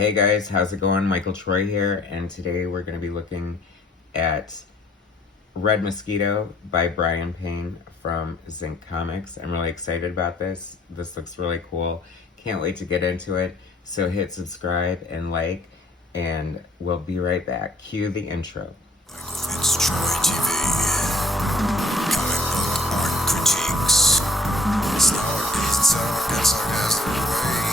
Hey guys, how's it going? Michael Troy here, and today we're going to be looking at Red Mosquito by Brian Payne from Zinc Comics. I'm really excited about this. This looks really cool. Can't wait to get into it. So hit subscribe and like, and we'll be right back. Cue the intro. MichaelFitzTroytv Comic book art critiques. Snark, talk, and sarcastic ways.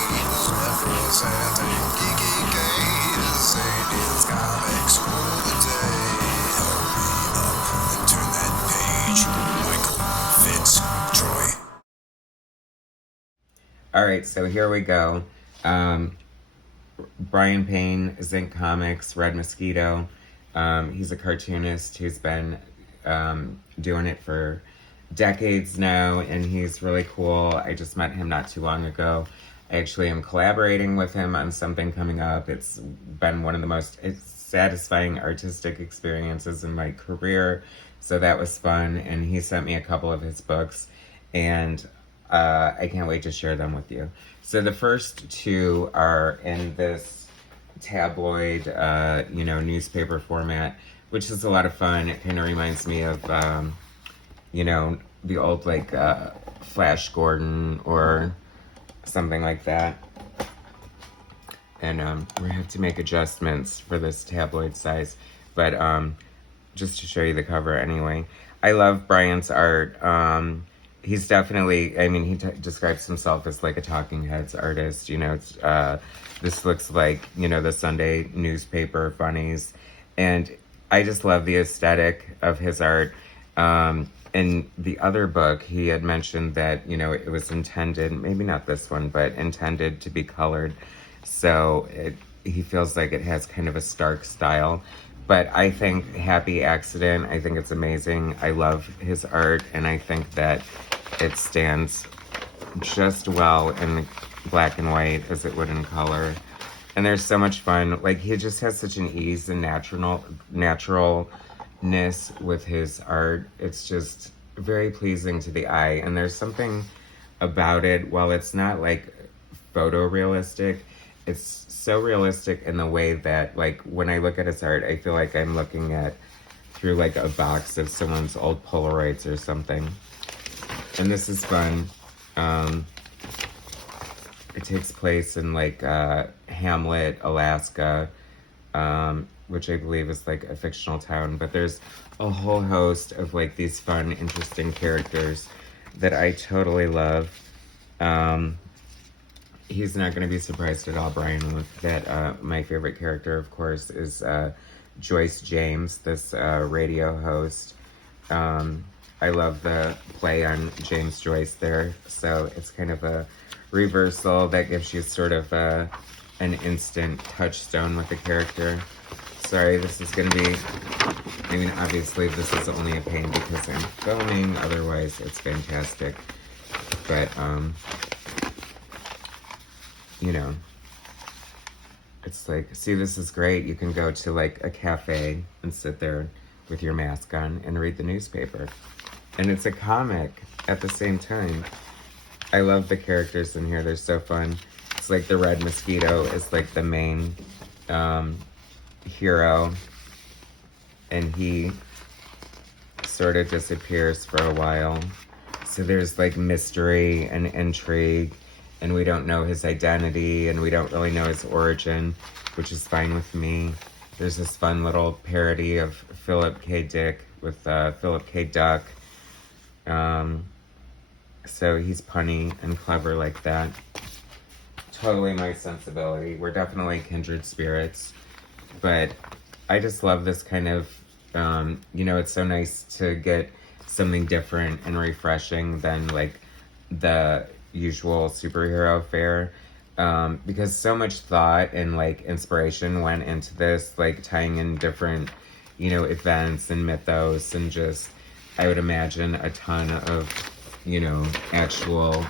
Representing geeky gaze. Aliens, comics, rule the day. Hurry up and turn that page. Michael Fitz Troy. Alright, so here we go. Brian Payne, Zinc Comics, Red Mosquito. He's a cartoonist who's been doing it for decades now, and he's really cool. I just met him not too long ago. I actually am collaborating with him on something coming up. It's been one of the most satisfying artistic experiences in my career, so that was fun, and he sent me a couple of his books, and I can't wait to share them with you. So the first two are in this tabloid, newspaper format, which is a lot of fun. It kind of reminds me of, the old, Flash Gordon or something like that. And we have to make adjustments for this tabloid size, but just to show you the cover anyway. I love Brian's art. He's definitely, he describes himself as like a talking heads artist. This looks like, the Sunday newspaper funnies. And I just love the aesthetic of his art. In the other book, he had mentioned that, it was intended, maybe not this one, but intended to be colored. So he feels like it has kind of a stark style. But I think Happy Accident, I think it's amazing. I love his art, and I think that it stands just well in black and white as it would in color. And there's so much fun. Like, he just has such an ease and naturalness with his art. It's just very pleasing to the eye. And there's something about it, while it's not like photorealistic, it's so realistic in the way that, like, when I look at his art, I feel like I'm looking at through like a box of someone's old Polaroids or something. And this is fun. It takes place in like Hamlet, Alaska, which I believe is like a fictional town. But there's a whole host of like these fun, interesting characters that I totally love. He's not going to be surprised at all, Brian, with that. My favorite character, of course, is Joyce James, this radio host. I love the play on James Joyce there. So it's kind of a reversal that gives you sort of an instant touchstone with the character. Sorry, this is going to be, obviously this is only a pain because I'm filming. Otherwise, it's fantastic. But, it's like, see, this is great. You can go to like a cafe and sit there with your mask on and read the newspaper. And it's a comic at the same time. I love the characters in here. They're so fun. It's like the Red Mosquito is like the main hero. And he sort of disappears for a while. So there's like mystery and intrigue. And we don't know his identity, and we don't really know his origin, which is fine with me. There's this fun little parody of Philip K. Dick with Philip K. Duck. So he's punny and clever like that. Totally my sensibility. We're definitely kindred spirits. But I just love this kind of, it's so nice to get something different and refreshing than like the usual superhero fare, because so much thought and like inspiration went into this, like tying in different events and mythos, and just I would imagine a ton of actual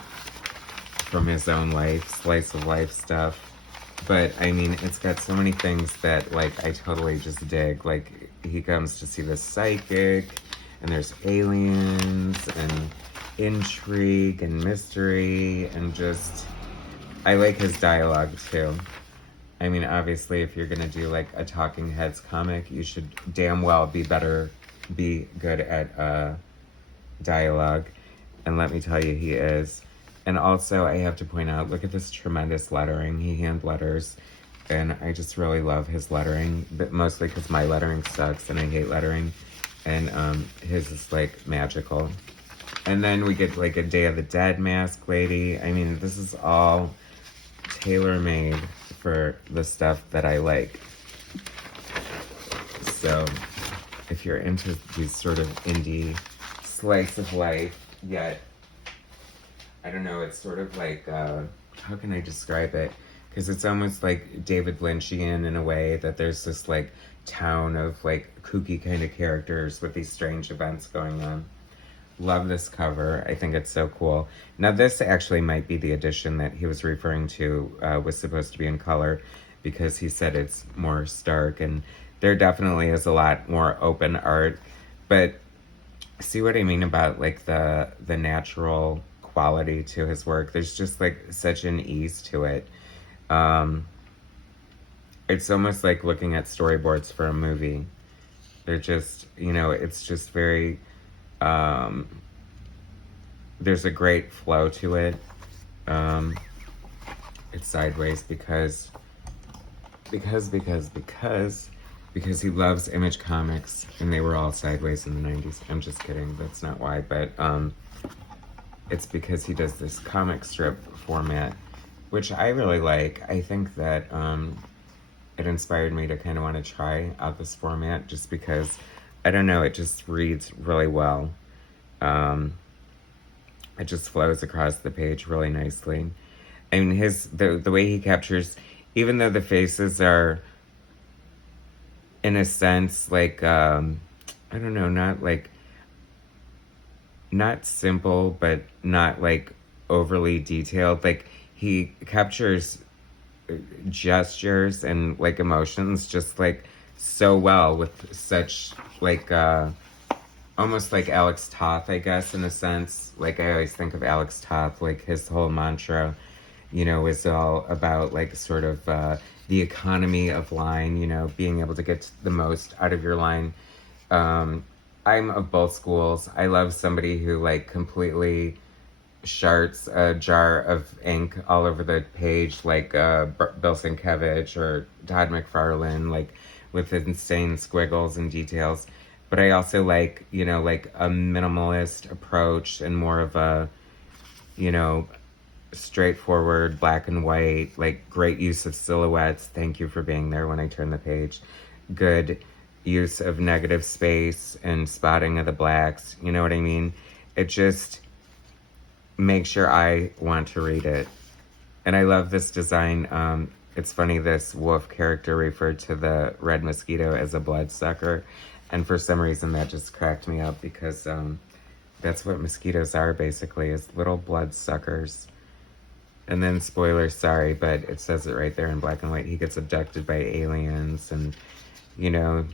from his own life, slice of life stuff. But it's got so many things that like I totally just dig. Like, he comes to see the psychic, and there's aliens and intrigue and mystery, and just I like his dialogue too. I mean, obviously, if you're gonna do like a Talking Heads comic, you should damn well be good at dialogue. And let me tell you, he is. And also, I have to point out, look at this tremendous lettering. He hand letters, and I just really love his lettering, but mostly because my lettering sucks and I hate lettering. And his is like magical. And then we get like a Day of the Dead mask lady. I mean, this is all tailor-made for the stuff that I like. So if you're into these sort of indie slice of life, yet, I don't know, it's sort of like, how can I describe it? Because it's almost like David Lynchian in a way, that there's this like town of like kooky kind of characters with these strange events going on. Love this cover. I think it's so cool. Now this actually might be the edition that he was referring to, was supposed to be in color, because he said it's more stark, and there definitely is a lot more open art. But see what I mean about like the natural quality to his work? There's just like such an ease to it. It's almost like looking at storyboards for a movie. They're just, you know, it's just very, there's a great flow to it. It's sideways because he loves Image Comics, and they were all sideways in the 90s. I'm just kidding, that's not why, but it's because he does this comic strip format, which I really like. I think that it inspired me to kind of want to try out this format, just because, I don't know, it just reads really well. It just flows across the page really nicely. I mean, the way he captures, even though the faces are, in a sense, like, I don't know, not simple, but not like overly detailed. Like, he captures gestures and like emotions just like so well, with such like almost like Alex Toth, I guess, in a sense. Like, I always think of Alex Toth, like his whole mantra, you know, is all about like sort of the economy of line, you know, being able to get the most out of your line. I'm of both schools. I love somebody who like completely sharts a jar of ink all over the page, like Bill Sienkiewicz or Todd McFarlane, like with insane squiggles and details. But I also like, you know, like a minimalist approach, and more of a, you know, straightforward black and white, like great use of silhouettes. Thank you for being there when I turn the page. Good use of negative space and spotting of the blacks. You know what I mean? It just makes your eye want to read it. And I love this design. It's funny, this wolf character referred to the red mosquito as a bloodsucker. And for some reason that just cracked me up, because that's what mosquitoes are, basically, is little bloodsuckers. And then, spoilers, sorry, but it says it right there in black and white. He gets abducted by aliens, and, you know,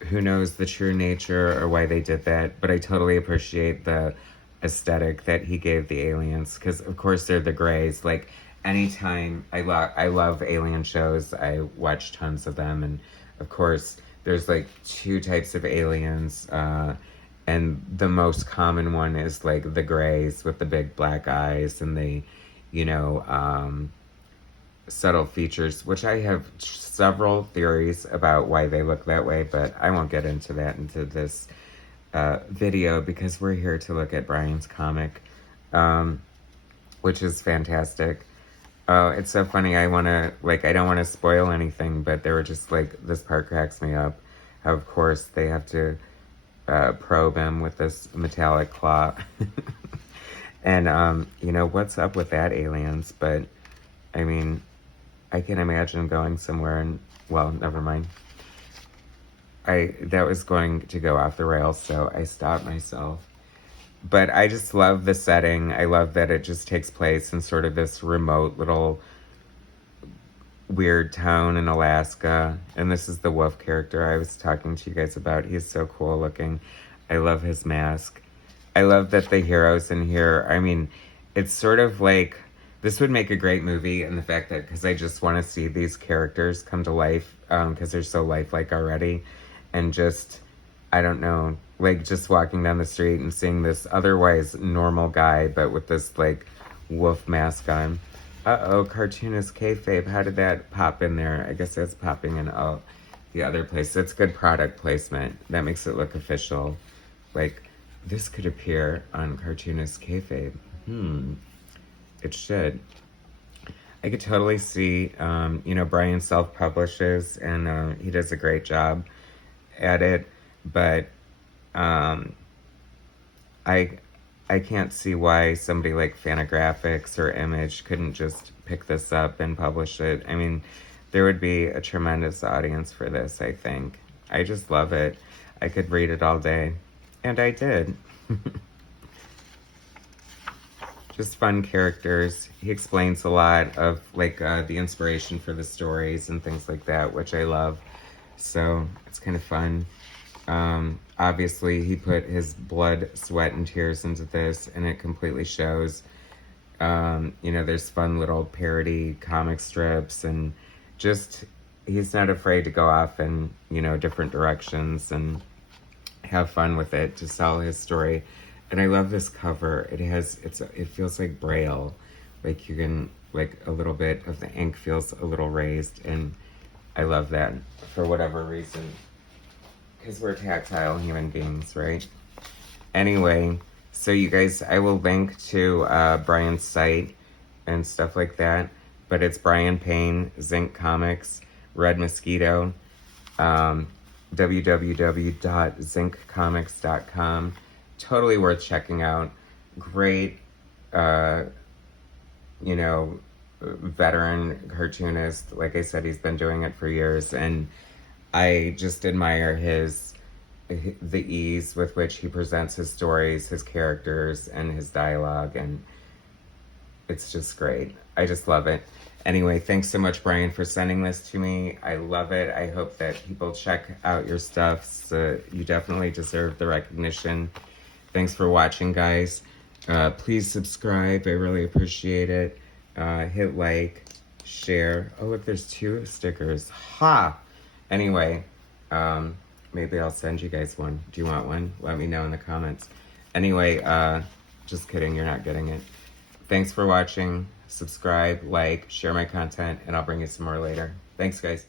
who knows the true nature or why they did that. But I totally appreciate the aesthetic that he gave the aliens, because, of course, they're the Greys. Like, anytime, I love alien shows. I watch tons of them, and, of course, there's like two types of aliens, and the most common one is like the Greys with the big black eyes and the, you know, subtle features, which I have several theories about why they look that way, but I won't get into that into this video, because we're here to look at Brian's comic, which is fantastic. Oh, it's so funny. I don't want to spoil anything, but they were just like, this part cracks me up. How, of course, they have to probe him with this metallic claw. And, you know, what's up with that, aliens? But, I mean, I can imagine going somewhere and, well, never mind. That was going to go off the rails, so I stopped myself. But I just love the setting. I love that it just takes place in sort of this remote little weird town in Alaska. And this is the wolf character I was talking to you guys about. He's so cool looking. I love his mask. I love that the heroes in here, I mean, it's sort of like this would make a great movie, and the fact that, because I just want to see these characters come to life, because they're so lifelike already, and just, I don't know, like just walking down the street and seeing this otherwise normal guy, but with this like wolf mask on. Uh-oh, cartoonist kayfabe, how did that pop in there? I guess that's popping in the other place. That's good product placement. That makes it look official. Like, this could appear on cartoonist kayfabe. It should. I could totally see, you know, Brian self-publishes, and he does a great job at it, but I can't see why somebody like Fantagraphics or Image couldn't just pick this up and publish it. I mean, there would be a tremendous audience for this, I think. I just love it. I could read it all day. And I did. Just fun characters. He explains a lot of like the inspiration for the stories and things like that, which I love. So it's kind of fun. Obviously, he put his blood, sweat, and tears into this, and it completely shows. You know, there's fun little parody comic strips, and just, he's not afraid to go off in, you know, different directions and have fun with it to sell his story. And I love this cover. It feels like Braille. Like you can, like a little bit of the ink feels a little raised, and I love that for whatever reason. Because we're tactile human beings, right? Anyway, so you guys, I will link to Brian's site and stuff like that. But it's Brian Payne, Zinc Comics, Red Mosquito, www.zinccomics.com. Totally worth checking out. Great, you know, veteran cartoonist. Like I said, he's been doing it for years, and I just admire the ease with which he presents his stories, his characters, and his dialogue, and it's just great. I just love it. Anyway, thanks so much, Brian, for sending this to me. I love it. I hope that people check out your stuff. So you definitely deserve the recognition. Thanks for watching, guys. Please subscribe. I really appreciate it. Hit like, share. Oh, look, there's 2 stickers. Ha! Anyway, maybe I'll send you guys one. Do you want one? Let me know in the comments. Anyway, just kidding. You're not getting it. Thanks for watching. Subscribe, like, share my content, and I'll bring you some more later. Thanks, guys.